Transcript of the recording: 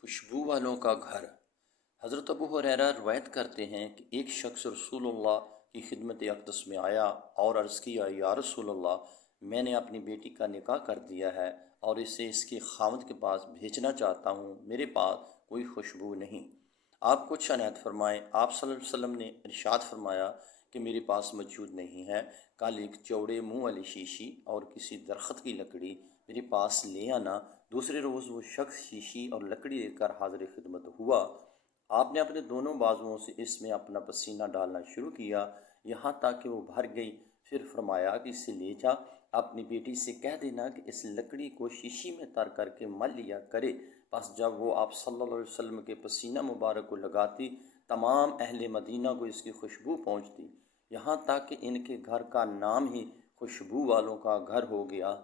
خوشبو والوں کا گھر۔ حضرت ابو ہریرہ روایت کرتے ہیں کہ ایک شخص رسول اللہ کی خدمت اقدس میں آیا اور عرض کیا، یا رسول اللہ، میں نے اپنی بیٹی کا نکاح کر دیا ہے اور اسے اس کے خاوند کے پاس بھیجنا چاہتا ہوں، میرے پاس کوئی خوشبو نہیں۔ آپ کچھ عنایت فرمائیں۔ آپ صلی اللہ علیہ وسلم نے ارشاد فرمایا کہ میرے پاس موجود نہیں ہے، کل ایک چوڑے منہ والی شیشی اور کسی درخت کی لکڑی میرے پاس لے آنا۔ دوسرے روز وہ شخص شیشی اور لکڑی لے کر حاضر خدمت ہوا۔ آپ نے اپنے دونوں بازوؤں سے اس میں اپنا پسینہ ڈالنا شروع کیا، یہاں تک کہ وہ بھر گئی۔ پھر فرمایا کہ اسے لے جا، اپنی بیٹی سے کہہ دینا کہ اس لکڑی کو شیشی میں تر کر کے مل لیا کرے۔ بس جب وہ آپ صلی اللہ علیہ وسلم کے پسینہ مبارک کو لگاتی، تمام اہل مدینہ کو اس کی خوشبو پہنچتی، یہاں تک کہ ان کے گھر کا نام ہی خوشبو والوں کا گھر ہو گیا۔